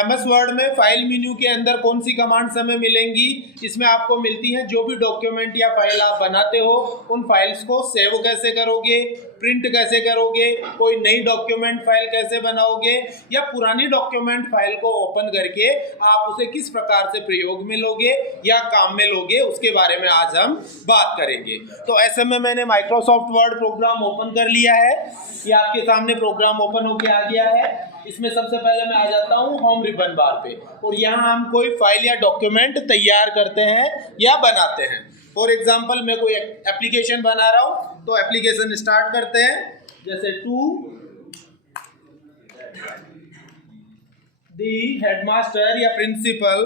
MS word में file menu के अंदर कौन सी कमांड्स हमें मिलेंगी, इसमें आपको मिलती हैं जो भी डॉक्यूमेंट या फाइल आप बनाते हो उन फाइल्स को सेव कैसे करोगे, प्रिंट कैसे करोगे, कोई नई डॉक्यूमेंट फाइल कैसे बनाओगे, या पुरानी डॉक्यूमेंट फाइल को ओपन करके आप उसे किस प्रकार से प्रयोग में लोगे या काम में लोगे, उसके बारे में आज हम बात करेंगे। तो ऐसे में मैंने माइक्रोसॉफ्ट वर्ड प्रोग्राम ओपन कर लिया है, ये आपके सामने प्रोग्राम ओपन होके आ गया है। इसमें सबसे पहले मैं आ जाता हूँ होम रिबन बार पे, और यहाँ हम कोई फाइल या डॉक्यूमेंट तैयार करते हैं या बनाते हैं। फॉर एग्जाम्पल मैं कोई एप्लीकेशन बना रहा हूँ, तो एप्लीकेशन स्टार्ट करते हैं, जैसे टू दी हेडमास्टर या principal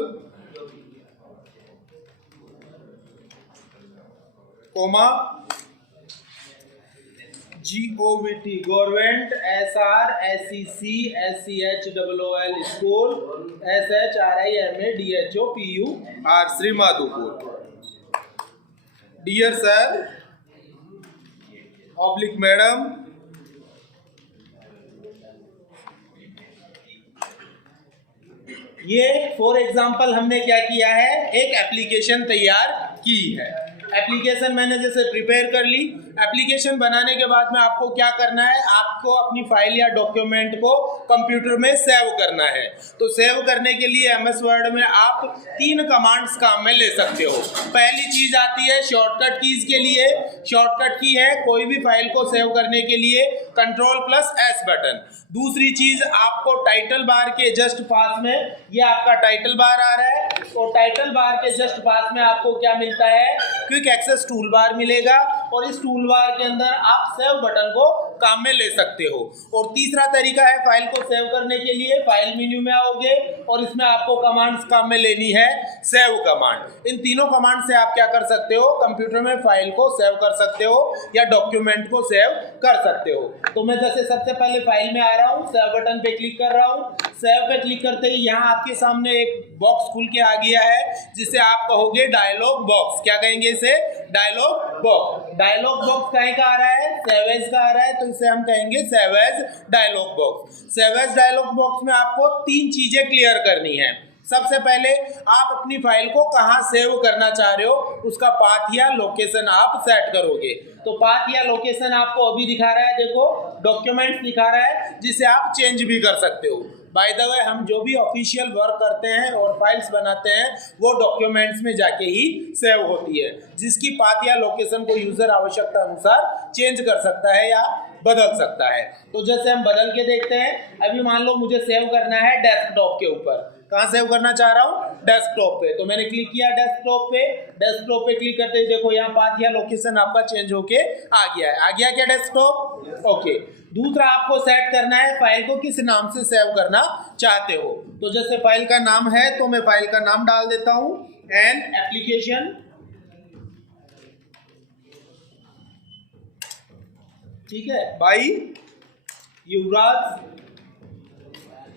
comma GOVT government SR SEC school SHRIMADHOPUR Shri Madhopur. Dear sir oblique madam, ये फॉर एग्जाम्पल हमने क्या किया है, एक एप्लीकेशन तैयार की है। एप्लीकेशन मैंने जैसे प्रिपेयर कर ली। एप्लीकेशन बनाने के बाद में आपको क्या करना है, आपको अपनी फाइल या डॉक्यूमेंट को कंप्यूटर में सेव करना है। तो सेव करने के लिए MS वर्ड में आप 3 कमांड्स काम में ले सकते हो। पहली चीज आती है शॉर्टकट कीज के लिए। शॉर्टकट की है कोई भी फाइल को सेव करने के लिए Ctrl+S बटन। दूसरी चीज आपको टाइटल बार के जस्ट पास में, ये आपका टाइटल बार आ रहा है, और टाइटल बार के जस्ट पास में आपको क्या मिलता है, क्विक एक्सेस टूल बार मिलेगा, और इस टूल बार के अंदर आप सेव बटन को काम में ले सकते हो। और तीसरा तरीका है फाइल को सेव करने के लिए, फाइल मेन्यू में आओगे और इसमें आपको कमांड्स काम में लेनी है, सेव कमांड। इन तीनों कमांड से आप क्या कर सकते हो, कंप्यूटर में फाइल को सेव कर सकते हो या डॉक्यूमेंट को सेव कर सकते हो। तो मैं जैसे सबसे पहले फाइल में आ रहा हूँ, सेव बटन पे क्लिक कर रहा हूँ। सेव पे क्लिक करते ही यहाँ आपके सामने एक बॉक्स खुल के आ गया है, जिसे आप कहोगे डायलॉग बॉक्स। क्या कहेंगे इसे, डायलॉग बॉक्स। डायलॉग बॉक्स कहीं का आ रहा है, सेव एज का आ रहा है, तो इसे हम कहेंगे save as dialog box. Save as dialog box में आपको 3 चीजें क्लियर करनी है। सबसे पहले आप अपनी फाइल को कहाँ सेव करना चाह रहे हो, उसका पाथ या लोकेशन आप सेट करोगे। तो पाथ या लोकेशन आपको अभी दिखा रहा है, देखो डॉक्यूमेंट्स दिखा रहा है, जिसे आप चेंज भी कर सकते हो। बाय द वे हम जो भी ऑफिशियल वर्क करते हैं और फाइल्स बनाते हैं वो डॉक्यूमेंट्स में जाके ही सेव होती है, जिसकी पाथ या लोकेशन को यूजर आवश्यकता अनुसार चेंज कर सकता है या बदल सकता है। तो जैसे हम बदल के देखते हैं, अभी मान लो मुझे सेव करना है डेस्कटॉप के ऊपर। कहाँ सेव करना चाह रहा हूँ, डेस्कटॉप पे। तो मैंने क्लिक किया डेस्कटॉप पे। डेस्कटॉप पे क्लिक करते ही देखो यहाँ पाथ या लोकेशन आपका चेंज होके आ गया है। आ गया क्या डेस्कटॉप, ओके। दूसरा आपको सेट करना है फाइल को किस नाम से सेव करना चाहते हो। तो जैसे फाइल का नाम है तो मैं फाइल का नाम डाल देता हूं, एन एप्लीकेशन, ठीक है, बाई युवराज।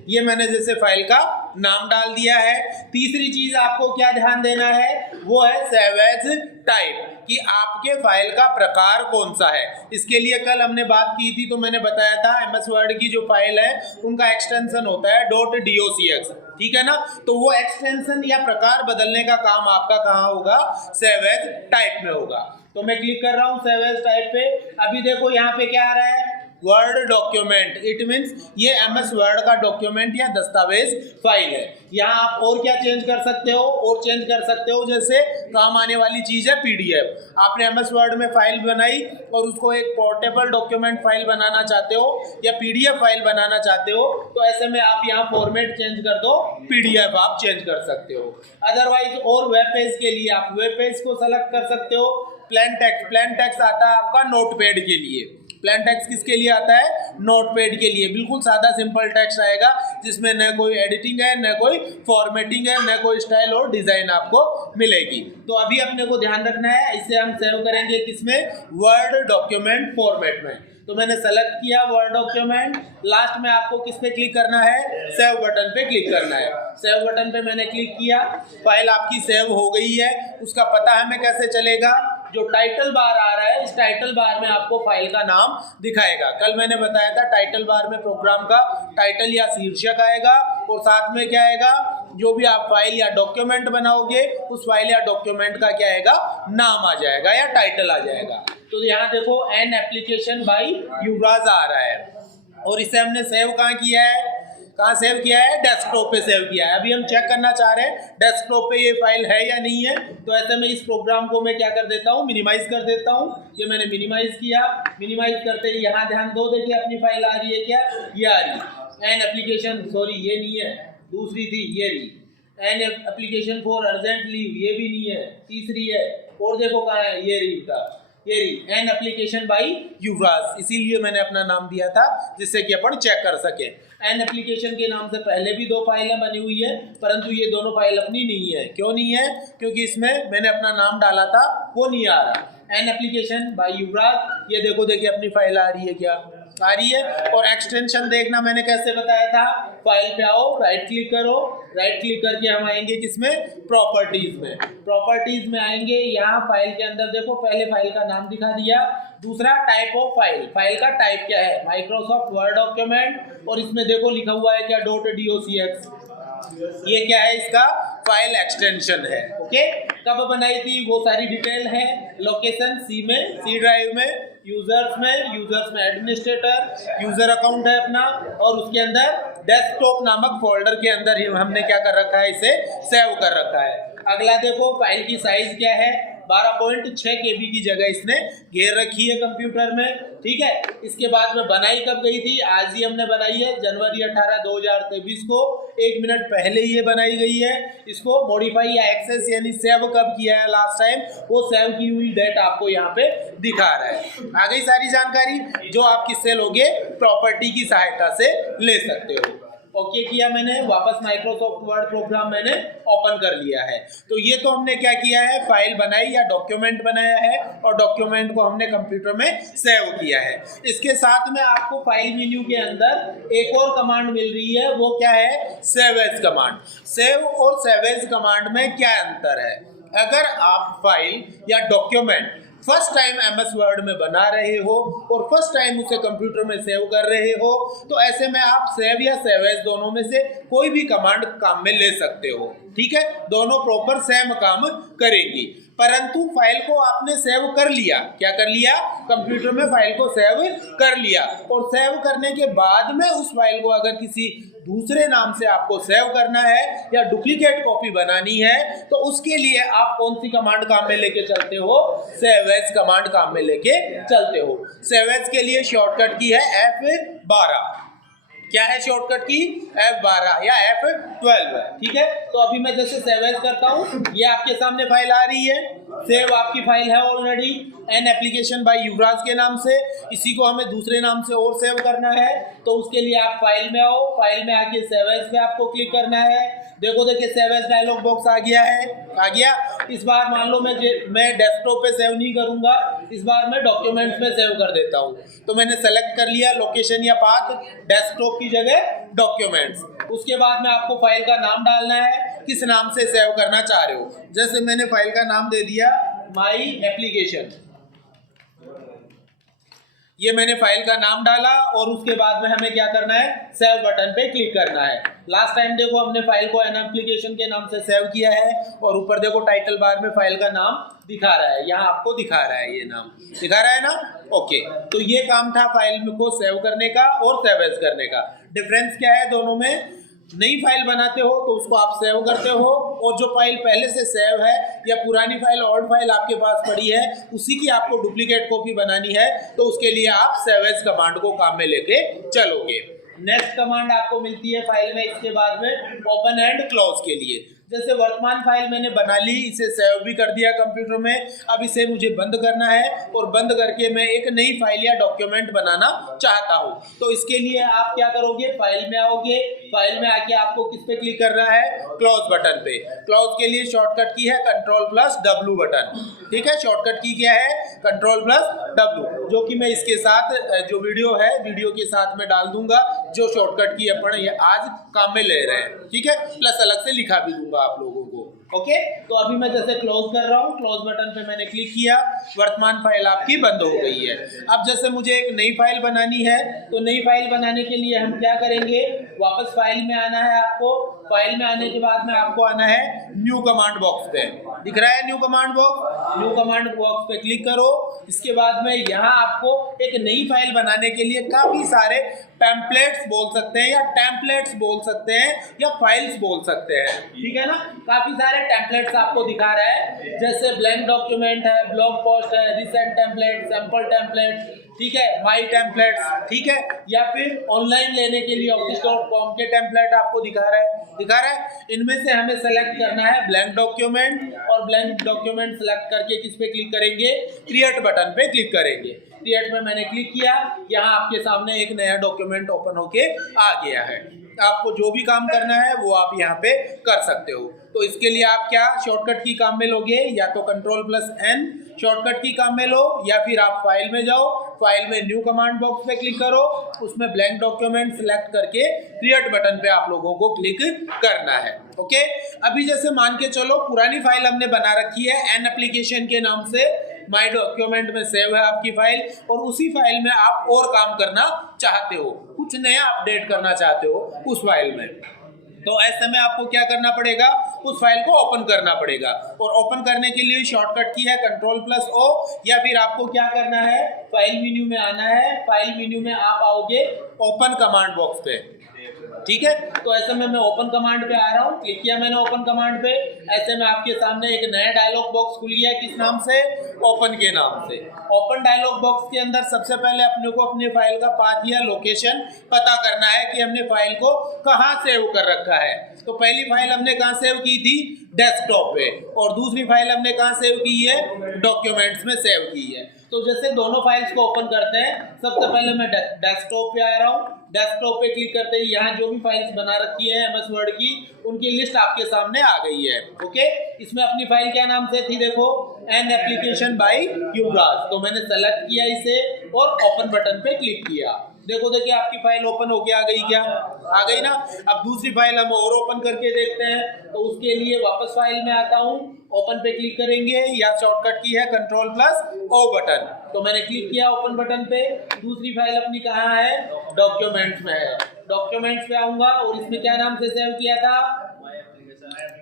ये मैंने जैसे फाइल का नाम डाल दिया है। तीसरी चीज आपको क्या ध्यान देना है, वो है सेव एज टाइप, कि आपके फाइल का प्रकार कौन सा है। इसके लिए कल हमने बात की थी, तो मैंने बताया था MS वर्ड की जो फाइल है उनका एक्सटेंशन होता है .docx, ठीक है ना। तो वो एक्सटेंशन या प्रकार बदलने का काम आपका कहाँ होगा, सेव एज टाइप में होगा। तो मैं क्लिक कर रहा हूँ सेव एज टाइप पे। अभी देखो यहाँ पे क्या आ रहा है, वर्ड डॉक्यूमेंट। इट मीन्स ये MS वर्ड का डॉक्यूमेंट या दस्तावेज फाइल है। यहाँ आप और क्या चेंज कर सकते हो, और चेंज कर सकते हो, जैसे काम आने वाली चीज है PDF। आपने MS वर्ड में फाइल बनाई और उसको एक पोर्टेबल डॉक्यूमेंट फाइल बनाना चाहते हो या PDF फाइल बनाना चाहते हो, तो ऐसे में आप यहाँ फॉर्मेट चेंज कर दो, PDF आप चेंज कर सकते हो। अदरवाइज और वेब पेज के लिए आप वेब पेज को सेलेक्ट कर सकते हो। प्लेन टेक्स्ट, प्लेन टेक्स्ट आता है आपका नोटपैड के लिए। प्लेन टेक्स्ट किसके लिए आता है, नोटपैड के लिए। बिल्कुल सादा सिंपल टेक्स्ट आएगा, जिसमें न कोई एडिटिंग है, न कोई फॉर्मेटिंग है, न कोई स्टाइल और डिजाइन आपको मिलेगी। तो अभी अपने को ध्यान रखना है, इसे हम सेव करेंगे किसमें, वर्ड डॉक्यूमेंट फॉर्मेट में। तो मैंने सेलेक्ट किया वर्ड डॉक्यूमेंट। लास्ट में आपको किस पे क्लिक करना है, सेव बटन पे क्लिक करना है। सेव बटन पे मैंने क्लिक किया, फाइल आपकी सेव हो गई है। उसका पता हमें कैसे चलेगा, जो टाइटल बार आ रहा है, इस टाइटल बार में आपको फाइल का नाम दिखाएगा। कल मैंने बताया था टाइटल बार में प्रोग्राम का टाइटल या शीर्षक आएगा, और साथ में क्या आएगा, जो भी आप फाइल या डॉक्यूमेंट बनाओगे उस फाइल या डॉक्यूमेंट का क्या आएगा, नाम आ जाएगा या टाइटल आ जाएगा। तो यहाँ देखो एन एप्लीकेशन बाय युवराज आ रहा है और इसे हमने सेव कहाँ किया है, कहाँ सेव किया है, डेस्कटॉप पे सेव किया है। अभी हम चेक करना चाह रहे हैं डेस्कटॉप पे ये फाइल है या नहीं है। तो ऐसे में इस प्रोग्राम को मैं क्या कर देता हूँ, मिनिमाइज कर देता हूँ। ये मैंने मिनिमाइज किया, मिनिमाइज करते ही यहाँ ध्यान दो, देखिए अपनी फाइल आ रही है क्या, ये आ रही है एन एप्लीकेशन, सॉरी ये नहीं है, दूसरी थी ये रही an application for urgent leave, ये भी नहीं है, तीसरी है, और देखो कहाँ है, ये रही था, ये रही एन एप्लीकेशन बाय युवराज, इसीलिए मैंने अपना नाम दिया था जिससे कि अपन चेक कर सके। एन एप्लीकेशन के नाम से पहले भी 2 फाइलें बनी हुई है, परंतु ये दोनों फाइल अपनी नहीं है। क्यों नहीं है, क्योंकि इसमें मैंने अपना नाम डाला था वो नहीं आ रहा। एन एप्लीकेशन बाय युवराज, ये देखो, देखिए अपनी फाइल आ रही है क्या, आ रही है। और एक्सटेंशन देखना मैंने कैसे बताया था, फाइल पे आओ, राइट क्लिक करो, राइट क्लिक करके हम आएंगे किसमें, प्रॉपर्टीज में। प्रॉपर्टीज में आएंगे, यहाँ फाइल के अंदर देखो पहले फाइल का नाम दिखा दिया, दूसरा टाइप ऑफ फाइल, फाइल का टाइप क्या है, माइक्रोसॉफ्ट वर्ड डॉक्यूमेंट, और इसमें देखो लिखा हुआ है क्या, .docx, ये क्या है, इसका फाइल एक्सटेंशन है। ओके, कब बनाई थी वो सारी डिटेल है, लोकेशन सी में, सी ड्राइव में, यूजर्स में एडमिनिस्ट्रेटर, यूजर अकाउंट है अपना, और उसके अंदर डेस्कटॉप नामक फोल्डर के अंदर ही हमने क्या कर रखा है, इसे सेव कर रखा है। अगला देखो फाइल की साइज क्या है, 12.6 KB की जगह इसने घेर रखी है कंप्यूटर में, ठीक है। इसके बाद में बनाई कब गई थी, आज ही हमने बनाई है, जनवरी 18, 2023 को, 1 मिनट पहले ही ये बनाई गई है। इसको मॉडिफाई या एक्सेस यानी सेव कब किया है लास्ट टाइम, वो सेव की हुई डेट आपको यहाँ पे दिखा रहा है। आ गई सारी जानकारी जो आप किससे लोगे, प्रॉपर्टी की सहायता से ले सकते हो। ओके किया मैंने, वापस माइक्रोसॉफ्ट वर्ड प्रोग्राम मैंने ओपन कर लिया है। तो ये तो हमने क्या किया है, फाइल बनाई या डॉक्यूमेंट बनाया है, और डॉक्यूमेंट को हमने कंप्यूटर में सेव किया है। इसके साथ में आपको फाइल मेन्यू के अंदर एक और कमांड मिल रही है, वो क्या है, सेव एज कमांड। सेव और सेव एज कमांड में क्या अंतर है, अगर आप फाइल या document first time MS word में बना रहे हो और फर्स्ट टाइम उसे कंप्यूटर में सेव कर रहे हो, तो ऐसे में आप सेव या सेव एज दोनों में से कोई भी कमांड काम में ले सकते हो, ठीक है। दोनों प्रॉपर सेम काम करेगी। परंतु फाइल को आपने सेव कर लिया, क्या कर लिया, कंप्यूटर में फाइल को सेव कर लिया, और सेव करने के बाद में उस फाइल को अगर किसी दूसरे नाम से आपको सेव करना है या डुप्लीकेट कॉपी बनानी है, तो उसके लिए आप कौन सी कमांड काम में लेके चलते हो, सेव एज कमांड काम में लेके चलते हो। सेव एज के लिए शॉर्टकट की है F12, क्या है शॉर्टकट की, F12 या F12 है, ठीक है। तो अभी मैं जैसे सेव एज करता हूँ, ये आपके सामने फाइल आ रही है, सेव आपकी फाइल है ऑलरेडी एन एप्लीकेशन बाय युवराज के नाम से। इसी को हमें दूसरे नाम से और सेव करना है, तो उसके लिए आप फाइल में आओ, फाइल में आके सेव एज पे आपको क्लिक करना है। देखो देखिए सेव एज डायलॉग बॉक्स आ गया है, आ गया। इस बार मान लो मैं डेस्कटॉप पे सेव नहीं करूंगा, इस बार मैं डॉक्यूमेंट्स में सेव कर देता हूँ। तो मैंने सेलेक्ट कर लिया लोकेशन या पाथ, डेस्कटॉप की जगह डॉक्यूमेंट्स। उसके बाद में आपको फाइल का नाम डालना है, किस नाम से सेव करना चाह रहे हो। जैसे मैंने फाइल का नाम दे दिया माई एप्लीकेशन, ये मैंने फाइल का नाम डाला, और उसके बाद में हमें क्या करना है, सेव बटन पे क्लिक करना है। लास्ट टाइम देखो हमने फाइल को एन एप्लीकेशन के नाम से सेव किया है, और ऊपर देखो टाइटल बार में फाइल का नाम दिखा रहा है, यहाँ आपको दिखा रहा है, ये नाम दिखा रहा है ना। ओके, तो ये काम था फाइल को सेव करने का और सेव एज करने का। डिफरेंस क्या है दोनों में, नई फाइल बनाते हो तो उसको आप सेव करते हो, और जो फाइल पहले से सेव है या पुरानी फाइल ओल्ड फाइल आपके पास पड़ी है, उसी की आपको डुप्लीकेट कॉपी बनानी है, तो उसके लिए आप सेव एज कमांड को काम में लेके चलोगे। नेक्स्ट कमांड आपको मिलती है फाइल में इसके बाद में ओपन एंड क्लोज के लिए। जैसे वर्तमान फाइल मैंने बना ली, इसे सेव भी कर दिया कंप्यूटर में, अब इसे मुझे बंद करना है, और बंद करके मैं एक नई फाइल या डॉक्यूमेंट बनाना चाहता हूँ। तो इसके लिए आप क्या करोगे, फाइल में आओगे, फाइल में आके आपको किस पे क्लिक करना है, क्लोज बटन पे। क्लोज के लिए शॉर्टकट की है Ctrl+W बटन, ठीक है। शॉर्टकट की क्या है, Ctrl+W, जो कि मैं इसके साथ जो वीडियो है, वीडियो के साथ में डाल दूंगा, जो शॉर्टकट की अपन ये आज काम में ले रहे हैं, ठीक है। प्लस अलग से लिखा भी दूंगा आप लोगों को। ओके, तो अभी मैं जैसे क्लोज कर रहा हूँ, क्लोज बटन पे मैंने क्लिक किया, वर्तमान फाइल आपकी बंद हो गई है। अब जैसे मुझे एक नई फाइल बनानी है, तो नई फाइल बनाने के लिए हम क्या करेंगे, वापस फाइल में आना है आपको। फाइल में आने के बाद में आपको आना है न्यू कमांड बॉक्स पे, दिख रहा है new command box, new command box पे क्लिक करो। इसके बाद में यहाँ आपको एक नई फाइल बनाने के लिए काफ़ी सारे पैम्पलेट्स बोल सकते हैं या टेम्पलेट्स बोल सकते हैं या फाइल्स बोल सकते हैं, ठीक है ना। काफ़ी सारे टेम्पलेट्स आपको दिखा रहा है, जैसे ब्लैंक डॉक्यूमेंट है, ब्लॉग पोस्ट है, रिसेंट टेम्पलेट, सैम्पल टेम्पलेट, ठीक है, माई टेम्पलेट्स, ठीक है, या फिर ऑनलाइन लेने के लिए office.com के टेम्पलेट आपको दिखा रहा है। इनमें से हमें सेलेक्ट करना है ब्लैंक डॉक्यूमेंट, और ब्लैंक डॉक्यूमेंट सेलेक्ट करके किस पे क्लिक करेंगे, क्रिएट बटन पे क्लिक करेंगे। क्रिएट में मैंने क्लिक किया, यहाँ आपके सामने एक नया डॉक्यूमेंट ओपन होके आ गया है। आपको जो भी काम करना है वो आप यहाँ पे कर सकते हो। तो इसके लिए आप क्या शॉर्टकट की काम में लोगे, या तो Ctrl+N शॉर्टकट की काम में लो, या फिर आप फाइल में जाओ, फाइल में न्यू कमांड बॉक्स पे क्लिक करो, उसमें ब्लैंक डॉक्यूमेंट सिलेक्ट करके क्रिएट बटन पे आप लोगों को क्लिक करना है। ओके, अभी जैसे मान के चलो पुरानी फाइल हमने बना रखी है एन एप्लीकेशन के नाम से, माई डॉक्यूमेंट में सेव है आपकी फाइल, और उसी फाइल में आप और काम करना चाहते हो, कुछ नया अपडेट करना चाहते हो उस फाइल में, तो ऐसे में आपको क्या करना पड़ेगा, उस फाइल को ओपन करना पड़ेगा। और ओपन करने के लिए शॉर्टकट की है Ctrl+O, या फिर आपको क्या करना है, फाइल मेन्यू में आना है। फाइल मेन्यू में आप आओगे ओपन कमांड बॉक्स पे, ठीक है। तो ऐसे में मैं ओपन कमांड पे आ रहा हूँ, क्लिक किया मैंने ओपन कमांड पे। ऐसे में आपके सामने एक नया डायलॉग बॉक्स खुल गया, किस नाम से, ओपन के नाम से। ओपन डायलॉग बॉक्स के अंदर सबसे पहले अपने को अपने फाइल का पाथ या लोकेशन पता करना है कि हमने फाइल को कहाँ सेव कर रखा है। तो पहली फाइल हमने कहाँ सेव की थी, डेस्कटॉप पे, और दूसरी फाइल हमने कहाँ सेव की है, डॉक्यूमेंट्स में सेव की है। तो जैसे दोनों फाइल्स को ओपन करते हैं, सबसे पहले मैं डेस्कटॉप पे आ रहा हूँ। डेस्कटॉप पे क्लिक करते ही यहाँ जो भी फाइल्स बना रखी है MS वर्ड की, उनकी लिस्ट आपके सामने आ गई है। ओके, इसमें अपनी फाइल क्या नाम से थी, देखो, एन एप्लीकेशन बाय युवराज। तो मैंने सेलेक्ट किया इसे और ओपन बटन पे क्लिक किया। देखो देखिए आपकी फाइल ओपन होके आ गई, क्या आ गई ना। अब दूसरी फाइल हम और ओपन करके देखते हैं, तो उसके लिए वापस फाइल में आता हूँ, ओपन पे क्लिक करेंगे, या शॉर्टकट की है Ctrl+O बटन। तो मैंने क्लिक किया ओपन बटन पे। दूसरी फाइल अपनी कहाँ है, डॉक्यूमेंट्स में है। डॉक्यूमेंट्स पे आऊंगा और इसमें क्या नाम से सेव किया था,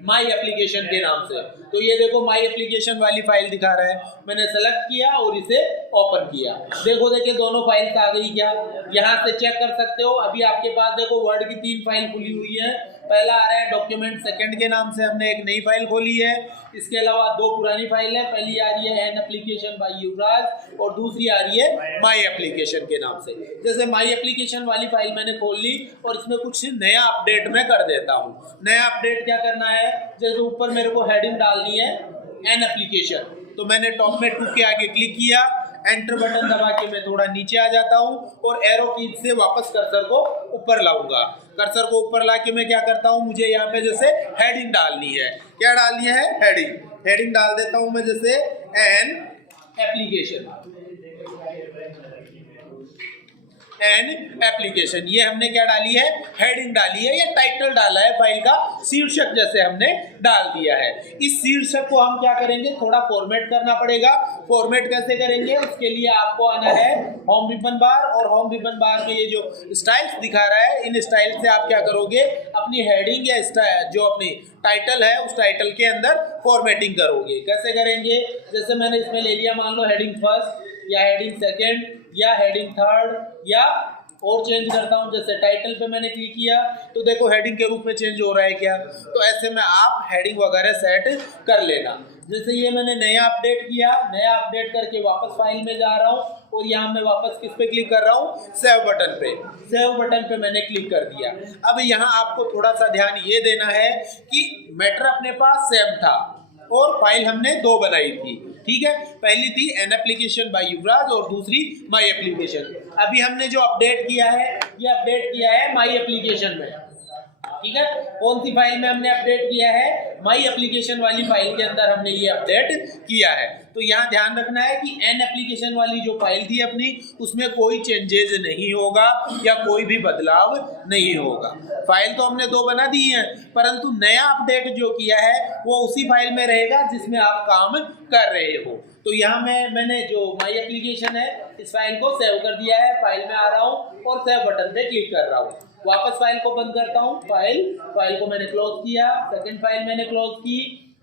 माई एप्लीकेशन के नाम से। तो ये देखो माई एप्लीकेशन वाली फाइल दिखा रहा है, मैंने सेलेक्ट किया और इसे ओपन किया। देखो देखिए दोनों फाइल्स आ गई, क्या यहाँ से चेक कर सकते हो। अभी आपके पास देखो वर्ड की 3 फाइल खुली हुई है। पहला आ रहा है डॉक्यूमेंट सेकंड के नाम से, हमने एक नई फाइल खोली है। इसके अलावा 2 पुरानी फाइल है, पहली आ रही है एन एप्लीकेशन बाय युवराज और दूसरी आ रही है माई एप्लीकेशन के नाम से। जैसे माई एप्लीकेशन वाली फाइल मैंने खोल ली और इसमें कुछ नया अपडेट मैं कर देता हूँ। नया अपडेट क्या करना है, जैसे ऊपर मेरे को हेडिंग डालनी है एन एप्लीकेशन, तो मैंने टॉप में 2 के आगे क्लिक किया, एंटर बटन दबा के मैं थोड़ा नीचे आ जाता हूँ और एरो की से वापस कर्सर को ऊपर लाऊंगा। कर्सर को ऊपर ला के मैं क्या करता हूँ, मुझे यहाँ पे जैसे हेडिंग डालनी है, क्या डालनी है, हेडिंग डाल देता हूँ मैं, जैसे एन एप्लीकेशन। ये हमने क्या डाली है, हेडिंग डाली है या टाइटल डाला है, फाइल का शीर्षक जैसे हमने डाल दिया है। इस शीर्षक को हम क्या करेंगे, थोड़ा फॉर्मेट करना पड़ेगा। फॉर्मेट कैसे करेंगे, उसके लिए आपको आना है होम रिबन बार, और होम रिबन बार में ये जो स्टाइल्स दिखा रहा है, इन स्टाइल से आप क्या करोगे, अपनी हेडिंग या जो अपनी टाइटल है उस टाइटल के अंदर फॉर्मेटिंग करोगे। कैसे करेंगे, जैसे मैंने इसमें ले लिया, मान लो हेडिंग फर्स्ट या हेडिंग सेकंड या हेडिंग थर्ड, या और चेंज करता हूं, जैसे टाइटल पे मैंने क्लिक किया तो देखो हेडिंग के रूप में चेंज हो रहा है क्या। तो ऐसे में आप हेडिंग वगैरह सेट कर लेना। जैसे ये मैंने नया अपडेट किया, नया अपडेट करके वापस फाइल में जा रहा हूं और यहाँ मैं वापस किस पे क्लिक कर रहा हूँ, सेव बटन पे। सेव बटन पे मैंने क्लिक कर दिया। अब यहाँ आपको थोड़ा सा ध्यान ये देना है कि मैटर अपने पास सेम था और फाइल हमने 2 बनाई थी, ठीक है। पहली थी एन एप्लीकेशन बाय युवराज और दूसरी माई एप्लीकेशन। अभी हमने जो अपडेट किया है, ये अपडेट किया है माई एप्लीकेशन में, ठीक है। कौन सी फाइल में हमने अपडेट किया है, माई एप्लीकेशन वाली फाइल के अंदर हमने ये अपडेट किया है। तो यहाँ ध्यान रखना है कि एन एप्लीकेशन वाली जो फाइल थी अपनी, उसमें कोई चेंजेज नहीं होगा या कोई भी बदलाव नहीं होगा। फाइल तो हमने 2 बना दी है, परंतु नया अपडेट जो किया है वो उसी फाइल में रहेगा जिसमें आप काम कर रहे हो। तो यहाँ मैंने जो माई एप्लीकेशन है इस फाइल को सेव कर दिया है, फाइल में आ रहा हूँ और सेव बटन पे क्लिक कर रहा हूँ। वापस फाइल को बंद करता हूँ, फाइल को मैंने क्लोज किया, सेकंड फाइल मैंने क्लोज की,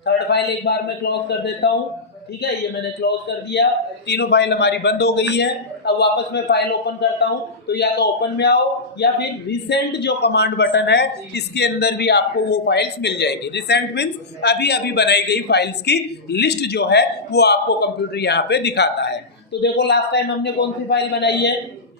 थर्ड फाइल एक बार मैं क्लोज कर देता हूँ, ठीक है, ये मैंने क्लोज कर दिया, तीनों फाइल हमारी बंद हो गई है। अब वापस मैं फाइल ओपन करता हूँ, तो या तो ओपन में आओ या फिर रिसेंट जो कमांड बटन है इसके अंदर भी आपको वो फाइल्स मिल जाएगी। रिसेंट मीन्स अभी अभी बनाई गई फाइल्स की लिस्ट जो है वो आपको कंप्यूटर यहाँ पे दिखाता है। तो देखो लास्ट टाइम हमने कौन सी फाइल बनाई है,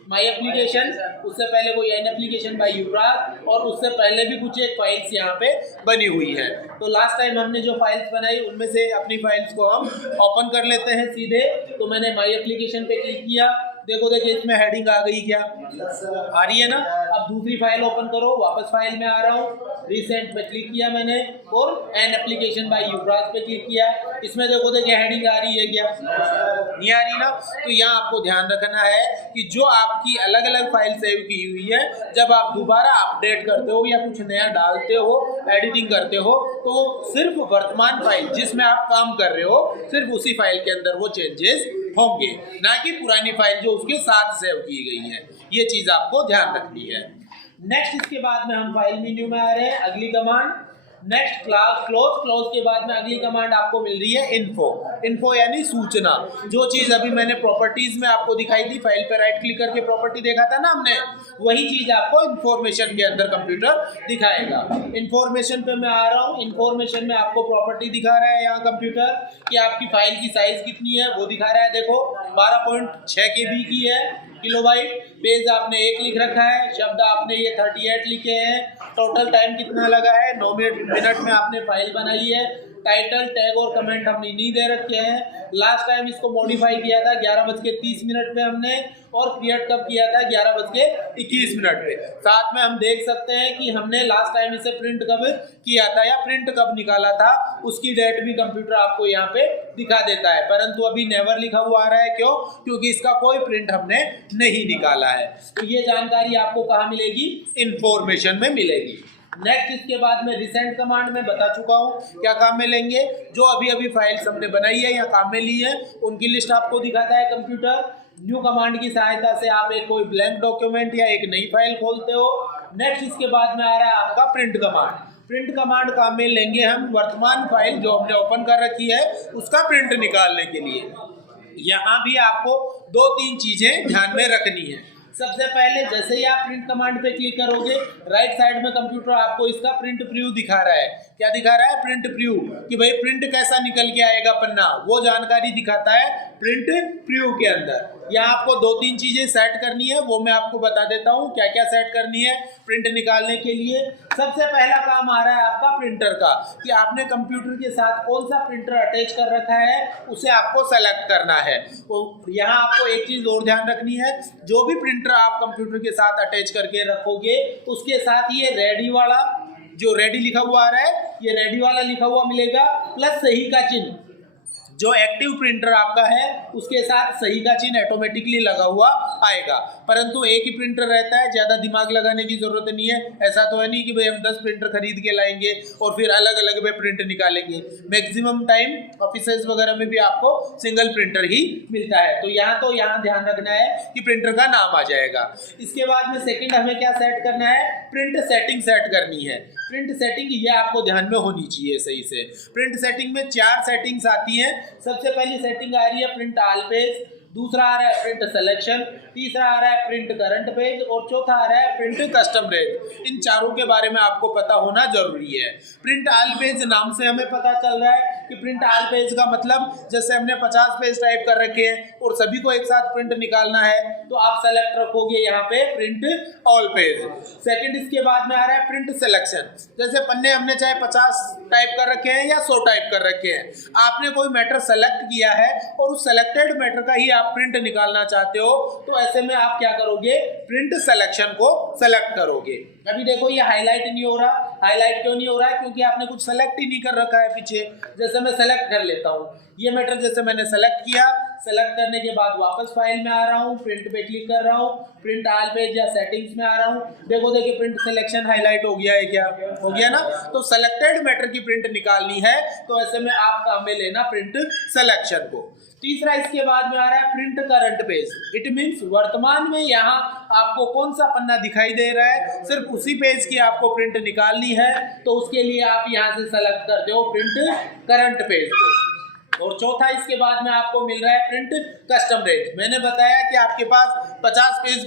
माई एप्लीकेशन, उससे पहले कोई एन एप्लीकेशन बाय युवराज, और उससे पहले भी कुछ एक फाइल्स यहाँ पे बनी हुई है। तो लास्ट टाइम हमने जो फाइल्स बनाई उनमें से अपनी फाइल्स को हम ओपन कर लेते हैं सीधे। तो मैंने माई एप्लीकेशन पे क्लिक किया, देखिए इसमें हेडिंग आ गई, क्या आ रही है ना। अब दूसरी फाइल ओपन करो, वापस फाइल में आ रहा हूँ, रिसेंट पे क्लिक किया मैंने और एन एप्लीकेशन बाय युवराज पे क्लिक किया। इसमें देखिए हेडिंग आ रही है, क्या नहीं आ रही ना। तो यहाँ आपको ध्यान रखना है कि जो आपकी अलग अलग फाइल सेव की हुई है, जब आप दोबारा अपडेट करते हो या कुछ नया डालते हो, एडिटिंग करते हो, तो सिर्फ वर्तमान फाइल जिसमें आप काम कर रहे हो सिर्फ उसी फाइल के अंदर वो चेंजेस होंगे, ना कि पुरानी फाइल जो उसके साथ सेव की गई है। ये चीज आपको ध्यान रखनी है। नेक्स्ट इसके बाद में हम फाइल मेन्यू में आ रहे हैं, अगली कमांड नेक्स्ट क्लोज के बाद में अगली कमांड आपको मिल रही है इन्फो यानी सूचना। जो चीज अभी मैंने प्रॉपर्टीज में आपको दिखाई थी, फाइल पे राइट क्लिक करके प्रॉपर्टी देखा था ना हमने, वही चीज आपको इंफॉर्मेशन के अंदर कंप्यूटर दिखाएगा। इंफॉर्मेशन पे मैं आ रहा हूँ, इंफॉर्मेशन में आपको प्रॉपर्टी दिखा रहा है यहाँ कंप्यूटर कि आपकी फाइल की साइज कितनी है वो दिखा रहा है। देखो 12.6 KB की है, किलोबाइट, पेज आपने 1 लिख रखा है, शब्द आपने ये 38 लिखे हैं, टोटल टाइम कितना लगा है 9 मिनट में आपने फाइल बनाई है। टाइटल टैग और कमेंट हमने नहीं दे रखे हैं। लास्ट टाइम इसको मॉडिफाई किया था 11:30 पे हमने, और क्रिएट कब किया था 11:21 पे। साथ में हम देख सकते हैं कि हमने लास्ट टाइम इसे प्रिंट कब किया था या प्रिंट कब निकाला था, उसकी डेट भी कंप्यूटर आपको यहाँ पे दिखा देता है, परंतु अभी नेवर लिखा हुआ आ रहा है। क्यों? क्योंकि इसका कोई प्रिंट हमने नहीं निकाला है। तो ये जानकारी आपको कहाँ मिलेगी? इंफॉर्मेशन में मिलेगी। नेक्स्ट इसके बाद में रिसेंट कमांड में बता चुका हूँ क्या काम में लेंगे। जो अभी अभी फाइल्स हमने बनाई है या काम में ली है उनकी लिस्ट आपको दिखाता है कंप्यूटर। न्यू कमांड की सहायता से आप एक कोई ब्लैंक डॉक्यूमेंट या एक नई फाइल खोलते हो। नेक्स्ट इसके बाद में आ रहा है आपका प्रिंट कमांड। प्रिंट कमांड काम में लेंगे हम वर्तमान फाइल जो हमने ओपन कर रखी है उसका प्रिंट निकालने के लिए। यहाँ भी आपको 2-3 चीजें ध्यान में रखनी है। सबसे पहले जैसे ही आप प्रिंट कमांड पे क्लिक करोगे, राइट साइड में कंप्यूटर आपको इसका प्रिंट प्रीव्यू दिखा रहा है। क्या दिखा रहा है? प्रिंट प्रीव्यू, कि भाई प्रिंट कैसा निकल के आएगा पन्ना, वो जानकारी दिखाता है प्रिंट प्रीव्यू के अंदर। यहाँ आपको 2-3 चीजें सेट करनी है, वो मैं आपको बता देता हूँ क्या क्या सेट करनी है प्रिंट निकालने के लिए। सबसे पहला काम आ रहा है आपका प्रिंटर का, कि आपने कंप्यूटर के साथ कौन सा प्रिंटर अटैच कर रखा है उसे आपको सेलेक्ट करना है। तो यहाँ आपको एक चीज और ध्यान रखनी है, जो भी प्रिंटर आप कंप्यूटर के साथ अटैच करके रखोगे उसके साथ ये रेडी वाला जो रेडी लिखा हुआ आ रहा है, ये रेडी वाला लिखा हुआ मिलेगा, प्लस सही का चिन्ह। जो एक्टिव प्रिंटर आपका है उसके साथ सही का चिन्ह ऑटोमेटिकली लगा हुआ आएगा। परंतु एक ही प्रिंटर रहता है, ज़्यादा दिमाग लगाने की जरूरत नहीं है। ऐसा तो है नहीं कि भाई हम 10 प्रिंटर खरीद के लाएंगे और फिर अलग अलग में प्रिंट निकालेंगे। मैक्सिमम टाइम ऑफिसेज वगैरह में भी आपको सिंगल प्रिंटर ही मिलता है। तो यहाँ ध्यान रखना है कि प्रिंटर का नाम आ जाएगा। इसके बाद में सेकेंड हमें क्या सेट करना है? प्रिंट सेटिंग सेट करनी है। प्रिंट सेटिंग ये आपको ध्यान में होनी चाहिए सही से। प्रिंट सेटिंग में 4 सेटिंग्स आती हैं। सबसे पहली सेटिंग आ रही है प्रिंट ऑल पेज, दूसरा आ रहा है प्रिंट सिलेक्शन, तीसरा आ रहा है प्रिंट करंट पेज और चौथा आ रहा है प्रिंट कस्टम पेज। इन चारों के बारे में आपको पता होना जरूरी है। प्रिंट ऑल पेज नाम से हमें पता चल रहा है कि प्रिंट ऑल पेज का मतलब जैसे हमने 50 पेज टाइप कर रखे हैं और सभी को एक साथ प्रिंट निकालना है तो आप सेलेक्ट रखोगे यहाँ पे प्रिंट ऑल पेज। सेकंड इसके बाद में आ रहा है प्रिंट सिलेक्शन। जैसे पन्ने हमने चाहे 50 टाइप कर रखे हैं या 100 टाइप कर रखे हैं, आपने कोई मैटर सेलेक्ट किया है और उस सेलेक्टेड मैटर का ही आप प्रिंट निकालना चाहते हो, तो ऐसे में आप क्या करोगे? प्रिंट सिलेक्शन को सेलेक्ट करोगे। अभी देखो ये हाईलाइट नहीं हो रहा। हाईलाइट क्यों नहीं हो रहा है? क्योंकि आपने कुछ सेलेक्ट ही नहीं कर रखा है पीछे। जैसे मैं सेलेक्ट कर लेता हूँ, ये मैटर जैसे मैंने सेलेक्ट किया, सेलेक्ट करने के बाद वापस फाइल में आ रहा हूँ, प्रिंट पे क्लिक कर रहा हूँ, प्रिंट ऑल पेज या सेटिंग्स में आ रहा हूँ। देखिए प्रिंट सिलेक्शन हाईलाइट हो गया है, क्या हो गया ना। तो सेलेक्टेड मैटर की प्रिंट निकालनी है तो ऐसे में आप काम में लेना प्रिंट सिलेक्शन को। तीसरा इसके बाद में आ रहा है print current page. It means वर्तमान में यहाँ आपको कौन सा पन्ना दिखाई दे रहा है, सिर्फ उसी पेज की आपको प्रिंट निकालनी है, तो उसके लिए आप यहाँ से सेलेक्ट करते हो प्रिंट करंट पेज को। और चौथा इसके बाद में आपको मिल रहा है प्रिंट कस्टम रेंज। मैंने बताया कि आपके पास 50 पेज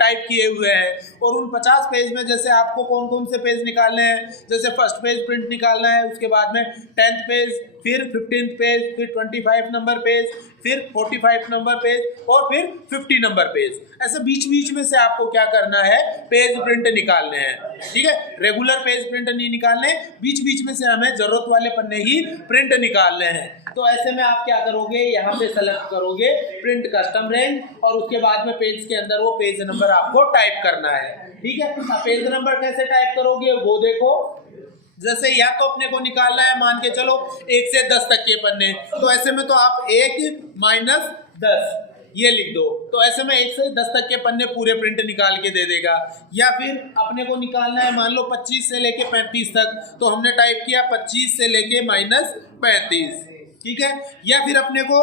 टाइप किए हुए हैं और उन 50 पेज में जैसे आपको कौन कौन से पेज निकालने हैं, जैसे फर्स्ट पेज प्रिंट निकालना है, उसके बाद में 10th पेज, फिर 15th पेज, फिर 25 नंबर पेज, फिर 45 नंबर पेज और फिर 50 नंबर पेज। ऐसे बीच बीच में से आपको क्या करना है, पेज प्रिंट निकालने हैं। ठीक है, रेगुलर पेज प्रिंट नहीं निकालने, बीच बीच में से हमें जरूरत वाले पन्ने ही प्रिंट निकालने हैं। तो ऐसे में आप क्या करोगे, यहाँ पे सेलेक्ट करोगे प्रिंट कस्टम रेंज और उसके बाद में पेज के अंदर वो पेज नंबर आपको टाइप करना है। ठीक है, पेज नंबर कैसे टाइप करोगे वो देखो। जैसे या तो अपने को निकालना है, मान के चलो 1 से 10 तक के पन्ने, तो ऐसे में तो आप 1 - 10 ये लिख दो, तो ऐसे में 1 से 10 तक के पन्ने पूरे प्रिंट निकाल के दे देगा। या फिर अपने को निकालना है, मान लो 25 से लेके 35 तक, तो हमने टाइप किया 25 से लेके -35। ठीक है, या फिर अपने को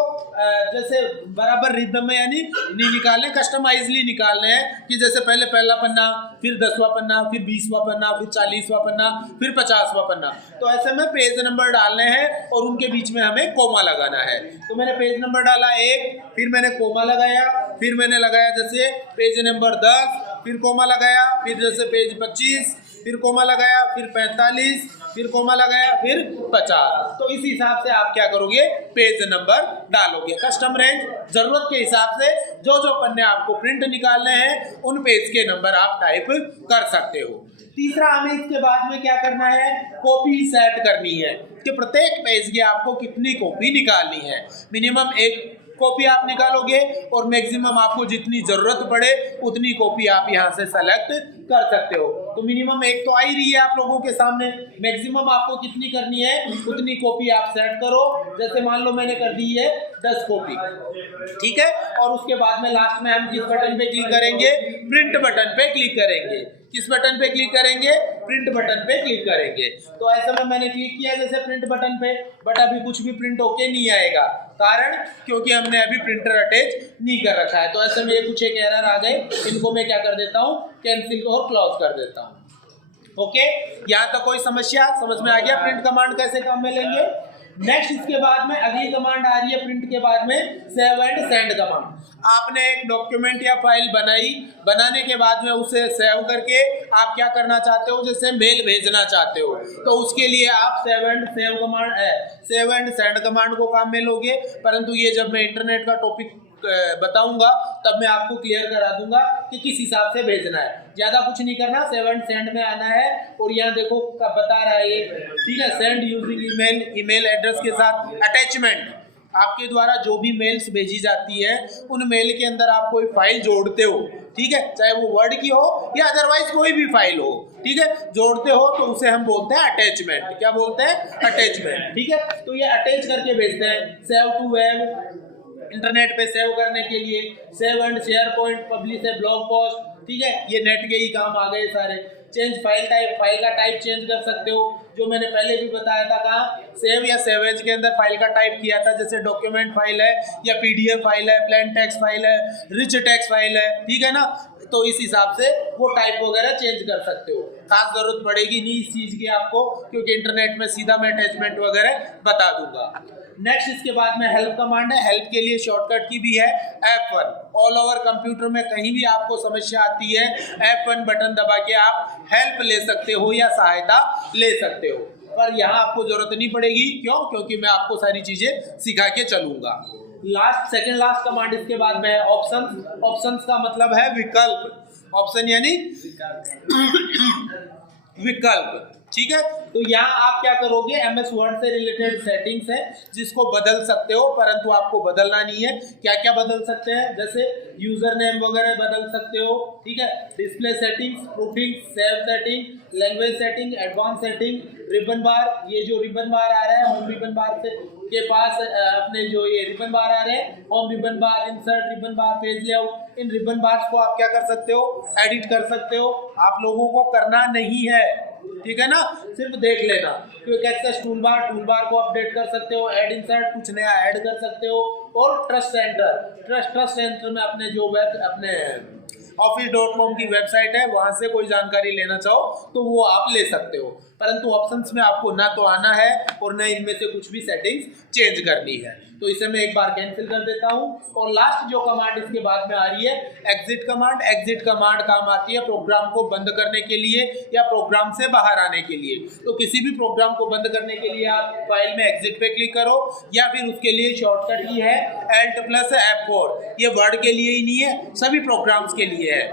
जैसे बराबर रिदम में यानी नहीं निकालने, कस्टमाइजली निकालने हैं कि जैसे पहले पहला पन्ना, फिर 10वां पन्ना, फिर 20वां पन्ना, फिर 40वां पन्ना, फिर 50वां पन्ना। तो ऐसे में पेज नंबर डालने हैं और उनके बीच में हमें कोमा लगाना है। तो मैंने पेज नंबर डाला 1, फिर मैंने कोमा लगाया, फिर मैंने लगाया जैसे पेज नंबर 10, फिर कोमा लगाया, फिर जैसे पेज 25, फिर कोमा लगाया, फिर 45, फिर कोमा लगाया, फिर 50। तो इस हिसाब से आप क्या करोगे, पेज नंबर डालोगे। कस्टम रेंज जरूरत के हिसाब से जो जो पन्ने आपको प्रिंट निकालने हैं उन पेज के नंबर आप टाइप कर सकते हो। तीसरा हमें इसके बाद में क्या करना है, कॉपी सेट करनी है कि प्रत्येक पेज की आपको कितनी कॉपी निकालनी है। मिनिमम 1 कॉपी आप निकालोगे और मैक्सिमम आपको जितनी जरूरत पड़े उतनी कॉपी आप यहाँ से सेलेक्ट कर सकते हो। तो मिनिमम 1 तो आ ही रही है आप लोगों के सामने, मैक्सिमम आपको कितनी करनी है उतनी कॉपी आप सेट करो। जैसे मान लो मैंने कर दी है 10 कॉपी, ठीक है। और उसके बाद में लास्ट में हम किस बटन पे क्लिक करेंगे, प्रिंट बटन पे क्लिक करेंगे। किस बटन पे क्लिक करेंगे, प्रिंट बटन पे क्लिक करेंगे। तो ऐसे में मैंने क्लिक किया जैसे प्रिंट बटन पे, बट अभी कुछ भी प्रिंट होके नहीं आएगा, कारण क्योंकि हमने अभी प्रिंटर अटैच नहीं कर रखा है। तो ऐसे में ये कुछ एक एरर आ गए, इनको मैं क्या कर देता हूँ, कैंसिल और क्लोज कर देता हूँ। ओके, यहाँ तक कोई समस्या समझ में आ गया, प्रिंट कमांड कैसे काम में लेंगे। नेक्स्ट इसके बाद में अगली कमांड आ रही है प्रिंट के बाद में सेव एंड सेंड कमांड। आपने एक डॉक्यूमेंट या फाइल बनाई, बनाने के बाद में उसे सेव करके आप क्या करना चाहते हो, जैसे मेल भेजना चाहते हो, तो उसके लिए आप सेव एंड सेंड कमांड को काम में लोगे। परंतु ये जब मैं इंटरनेट का टॉपिक बताऊंगा तब मैं आपको क्लियर करा दूंगा कि किस हिसाब से भेजना है। ज्यादा कुछ नहीं करना, सेव एंड सेंड में आना है और यहाँ देखो बता रहा है ये, ठीक है, सेंड यूजिंग ईमेल एड्रेस के साथ अटैचमेंट। आपके द्वारा जो भी मेल्स भेजी जाती है उन मेल के अंदर आप कोई फाइल जोड़ते हो, ठीक है, चाहे वो वर्ड की हो या अदरवाइज कोई भी फाइल हो, ठीक है, जोड़ते हो तो उसे हम बोलते हैं अटैचमेंट। क्या बोलते हैं, अटैचमेंट, ठीक है। तो ये अटैच करके भेजते हैं। सेव टू वेब, इंटरनेट पे सेव करने के लिए, save and share point, publish है ब्लॉग पोस्ट, ठीक है, ये नेट के ही काम आ गए सारे। चेंज फाइल टाइप, फाइल का टाइप चेंज कर सकते हो, जो मैंने पहले भी बताया था, कहाँ सेव या सेवेज के अंदर फाइल का टाइप किया था, जैसे डॉक्यूमेंट फाइल है या पीडीएफ फाइल है, प्लेन टेक्स्ट फाइल है, रिच टेक्स्ट फाइल है, ठीक है ना। तो इस हिसाब से वो टाइप वगैरह चेंज कर सकते हो। खास जरूरत पड़ेगी नहीं इस चीज की आपको, क्योंकि इंटरनेट में सीधा मैं अटैचमेंट वगैरह बता दूंगा। नेक्स्ट इसके बाद में हेल्प कमांड है। हेल्प के लिए शॉर्टकट की भी है F1। ऑल ओवर कंप्यूटर में कहीं भी आपको समस्या आती है, F1 बटन दबा के आप हेल्प ले सकते हो या सहायता ले सकते हो। पर यहाँ आपको जरूरत नहीं पड़ेगी, क्यों, क्योंकि मैं आपको सारी चीजें सिखा के चलूंगा। सेकंड लास्ट कमांड इसके बाद में है ऑप्शंस। ऑप्शंस का मतलब है विकल्प। ऑप्शन यानी विकल्प। ठीक है। तो यहाँ आप क्या करोगे, MS वर्ड से रिलेटेड सेटिंग्स है जिसको बदल सकते हो, परंतु आपको बदलना नहीं है। क्या क्या बदल सकते हैं, जैसे यूजर नेम वगैरह बदल सकते हो, ठीक है। Display settings, proofing, save setting, language setting, advance setting, ribbon bar, ये जो रिबन बार आ रहा है होम रिबन बार से के पास अपने जो ये रिबन बार आ रहे हैं, होम रिबन बार, इंसर्ट रिबन बार, पेज लेआउट, इन रिबन बार्स को आप क्या कर सकते हो, एडिट कर सकते हो। आप लोगों को करना नहीं है, ठीक है ना, सिर्फ देख लेना। क्विक एक्सेस टूल बार को अपडेट कर सकते हो, ऐड इंसर्ट कुछ नया ऐड कर सकते हो। और ट्रस्ट सेंटर में अपने जो अपने office.com की वेबसाइट है, वहां से कोई जानकारी लेना चाहो तो वो आप ले सकते हो, परंतु ऑप्शंस में आपको ना तो आना है और न इनमें से कुछ भी सेटिंग्स चेंज करनी है। तो इसे मैं एक बार कैंसिल कर देता हूं। और लास्ट जो कमांड इसके बाद में आ रही है, एग्जिट कमांड काम आती है प्रोग्राम को बंद करने के लिए या प्रोग्राम से बाहर आने के लिए। तो किसी भी प्रोग्राम को बंद करने के लिए आप फाइल में एग्जिट पे क्लिक करो, या फिर उसके लिए शॉर्टकट की है Alt+F4। ये वर्ड के लिए ही नहीं है, सभी प्रोग्राम्स के लिए है।